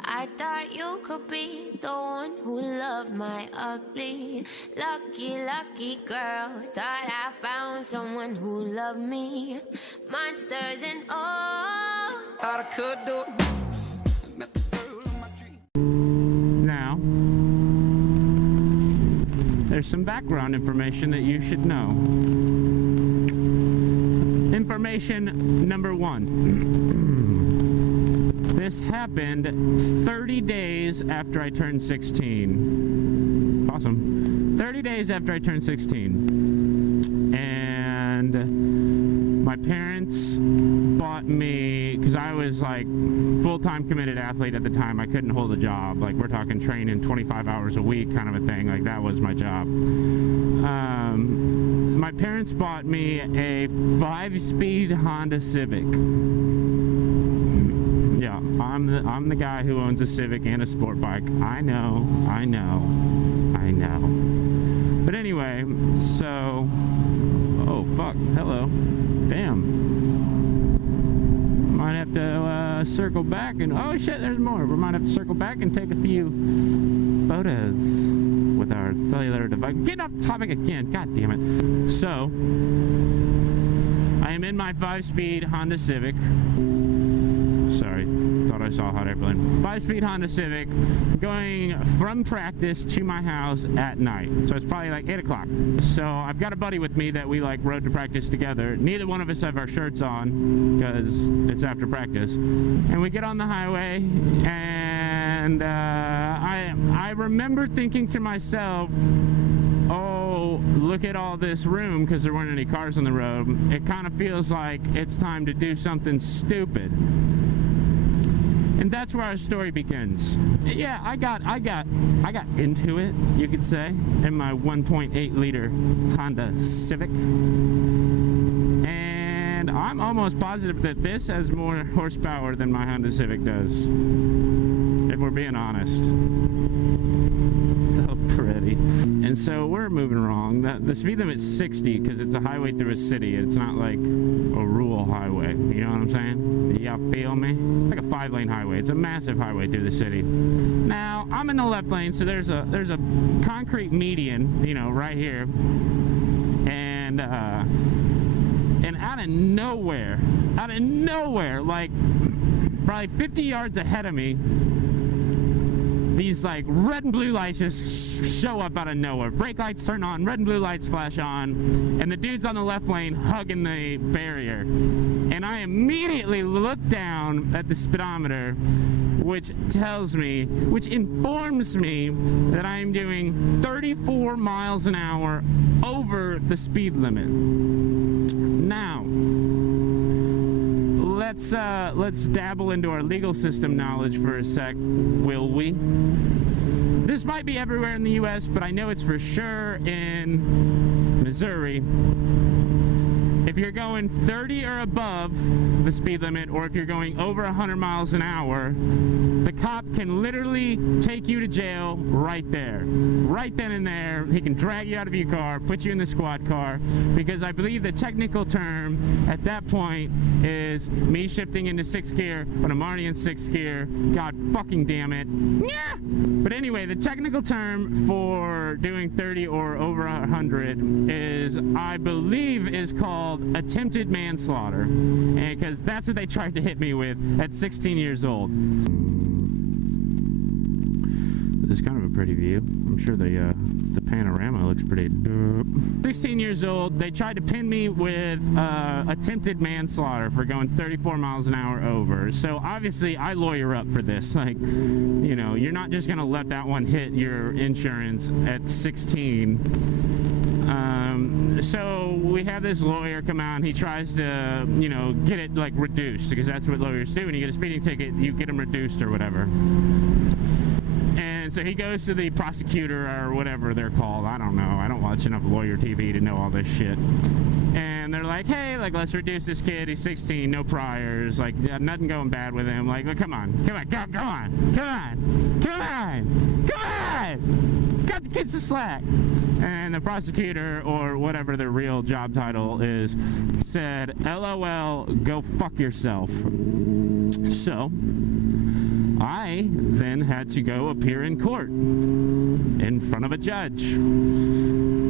I thought you could be the one who loved my ugly. Lucky, lucky girl. Thought I found someone who loved me. Monsters and all. Thought I could do it. Met the girl of my dreams. Now, there's some background information that you should know. Information number one. This happened 30 days after I turned 16. Awesome. 30 days after I turned 16. And my parents bought me, because I was like full-time committed athlete at the time. I couldn't hold a job. Like, we're talking training 25 hours a week kind of a thing. Like, that was my job. My parents bought me a 5-speed Honda Civic. Yeah, I'm the guy who owns a Civic and a sport bike. I know. But anyway, so, oh fuck, hello, damn. Might have to circle back and, oh shit, there's more. We might have to circle back and take a few photos with our cellular device. Get off topic again, god damn it. So, I am in my 5-speed Honda Civic. Sorry, thought I saw a hot air balloon. 5-speed Honda Civic, going from practice to my house at night. So it's probably like 8 o'clock. So I've got a buddy with me that we like rode to practice together. Neither one of us have our shirts on because it's after practice. And we get on the highway, and I remember thinking to myself, oh, look at all this room, because there weren't any cars on the road. It kind of feels like it's time to do something stupid. And that's where our story begins. Yeah, I got into it, you could say, in my 1.8 liter Honda Civic. And I'm almost positive that this has more horsepower than my Honda Civic does, if we're being honest. So pretty. And so we're moving wrong. The speed limit's 60 because it's a highway through a city. It's not like a rural highway. You know what I'm saying? Y'all feel me? Like a 5-lane highway. It's a massive highway through the city. Now, I'm in the left lane, so there's a concrete median, you know, right here. And out of nowhere, like probably 50 yards ahead of me, these like red and blue lights just show up out of nowhere. Brake lights turn on, red and blue lights flash on, and the dude's on the left lane hugging the barrier. And I immediately look down at the speedometer, which informs me that I am doing 34 miles an hour over the speed limit. Now, let's dabble into our legal system knowledge for a sec, will we? This might be everywhere in the US, but I know it's for sure in Missouri. If you're going 30 or above the speed limit, or if you're going over 100 miles an hour, the cop can literally take you to jail right there. Right then and there, he can drag you out of your car, put you in the squad car, because I believe the technical term at that point is me shifting into 6th gear when I'm already in 6th gear. God fucking damn it. Yeah! But anyway, the technical term for doing 30 or over 100 is, I believe, is called attempted manslaughter, and because that's what they tried to hit me with at 16 years old. This is kind of a pretty view. I'm sure the panorama looks pretty dope. 16 years old, they tried to pin me with attempted manslaughter for going 34 miles an hour over. So obviously I lawyer up for this. Like, you know, you're not just gonna let that one hit your insurance at 16. So we have this lawyer come out, and he tries to, you know, get it like reduced, because that's what lawyers do. When you get a speeding ticket, you get them reduced or whatever. And so he goes to the prosecutor, or whatever they're called. I don't know. I don't watch enough lawyer TV to know all this shit. And they're like, hey, like, let's reduce this kid. He's 16, no priors. Like, nothing going bad with him. Like, come on. Cut the kid some slack. And the prosecutor, or whatever their real job title is, said, LOL, go fuck yourself. So, I then had to go appear in court in front of a judge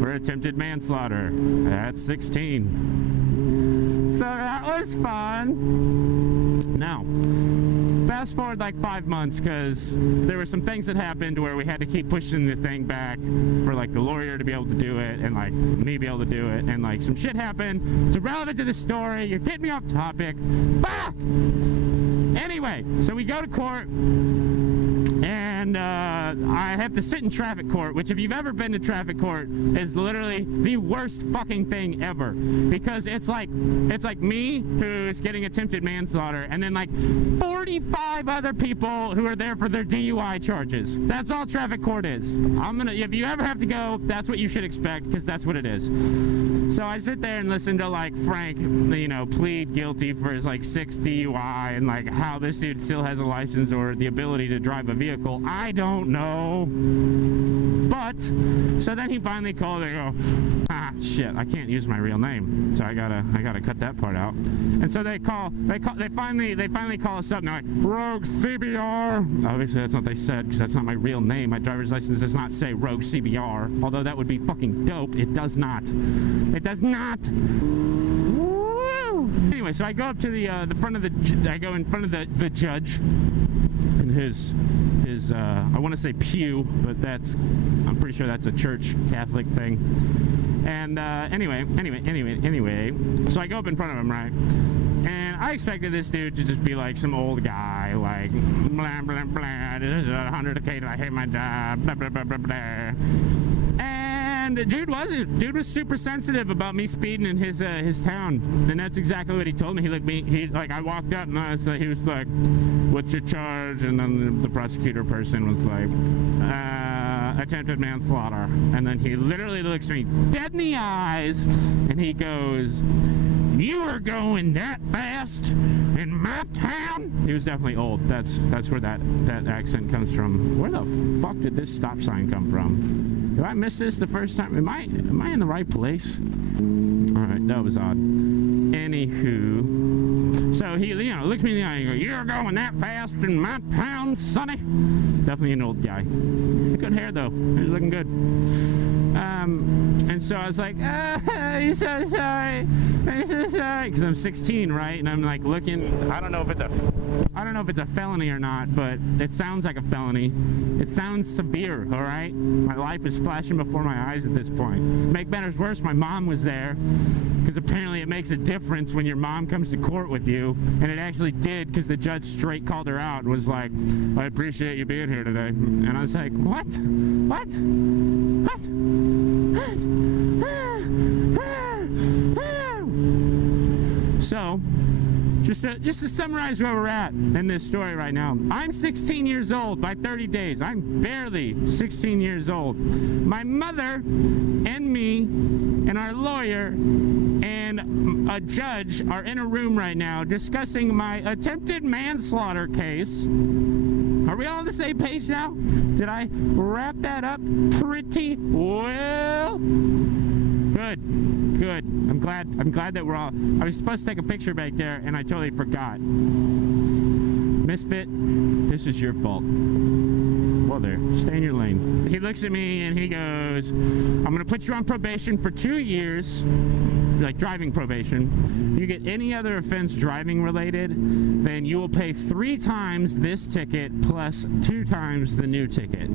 for attempted manslaughter at 16. So that was fun. Now, fast forward like 5 months, because there were some things that happened where we had to keep pushing the thing back for like the lawyer to be able to do it and like me be able to do it, and like some shit happened. It's irrelevant to the story. You're getting me off topic. Fuck! Anyway, so we go to court, and I have to sit in traffic court, which if you've ever been to traffic court is literally the worst fucking thing ever, because it's like me who's getting attempted manslaughter and then like 45 other people who are there for their DUI charges. That's all traffic court is. If you ever have to go, that's what you should expect, because that's what it is. So I sit there and listen to like Frank, plead guilty for his like 6 DUI and like how this dude still has a license or the ability to drive a vehicle. I don't know. But so then he finally called and go, shit, I can't use my real name, so I gotta cut that part out. And so they finally call us up and they're like, Rogue CBR. Obviously that's not what they said, because that's not my real name. My driver's license does not say Rogue CBR, although that would be fucking dope. It does not. It does not. Woo! Anyway, so I go up to the front of the judge in his I want to say pew, but I'm pretty sure that's a church Catholic thing. And anyway, so I go up in front of him, right? And I expected this dude to just be like some old guy, like blah blah blah. This is 100K that I hate my job, blah blah blah blah blah. And dude wasn't. Dude was super sensitive about me speeding in his town, and that's exactly what he told me. I walked up and he was like, "What's your charge?" And then the prosecutor person was like, "Attempted manslaughter." And then he literally looks me dead in the eyes, and he goes, "You were going that fast in my town?" He was definitely old. That's where that accent comes from. Where the fuck did this stop sign come from? Did I miss this the first time? Am I in the right place? Alright, that was odd. Anywho. So he looks me in the eye and goes, "You're going that fast in my town, sonny?" Definitely an old guy. Good hair though. He was looking good. And so I was like, "I'm so sorry. I'm so sorry." Because I'm 16, right? And I'm like looking, I don't know if it's a felony or not, but it sounds like a felony. It sounds severe, all right? My life is flashing before my eyes at this point. Make matters worse, my mom was there, because apparently it makes a difference when your mom comes to court with you, and it actually did, because the judge straight called her out and was like, "I appreciate you being here today." And I was like, what? So, just to summarize where we're at in this story right now, I'm 16 years old by 30 days. I'm barely 16 years old. My mother and me and our lawyer and a judge are in a room right now discussing my attempted manslaughter case. Are we all on the same page now? Did I wrap that up pretty well? Good. I'm glad that we're all. I was supposed to take a picture back there and I totally forgot. Misfit, this is your fault. Well, there, stay in your lane. He looks at me and he goes, "I'm gonna put you on probation for 2 years, like driving probation. If you get any other offense driving related, then you will pay 3 times this ticket plus 2 times the new ticket."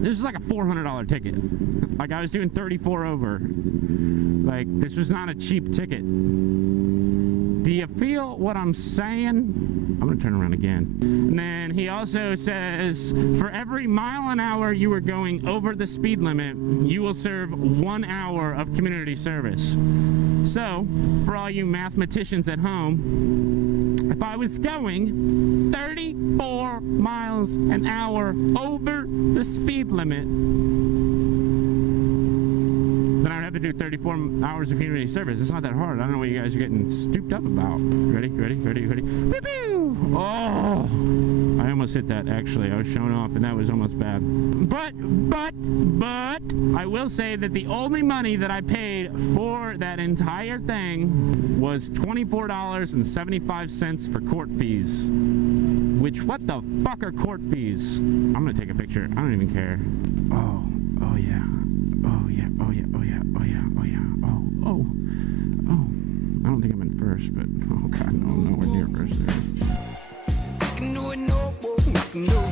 This is like a $400 ticket. Like I was doing 34 over. Like this was not a cheap ticket. Do you feel what I'm saying? I'm gonna turn around again. And then he also says, for every mile an hour you are going over the speed limit, you will serve 1 hour of community service. So, for all you mathematicians at home, if I was going 34 miles an hour over the speed limit, then I'd have to do 34 hours of community service. It's not that hard. I don't know what you guys are getting stooped up about. Ready? Pew pew! Oh! I almost hit that, actually. I was showing off, and that was almost bad. But, I will say that the only money that I paid for that entire thing was $24.75 for court fees. Which, what the fuck are court fees? I'm gonna take a picture. I don't even care. Oh yeah. Oh yeah. Oh yeah. Oh yeah. Oh yeah. Oh yeah. Oh. I don't think I'm in first, but oh god, no, nowhere near first there. I can do it, no, I can do it.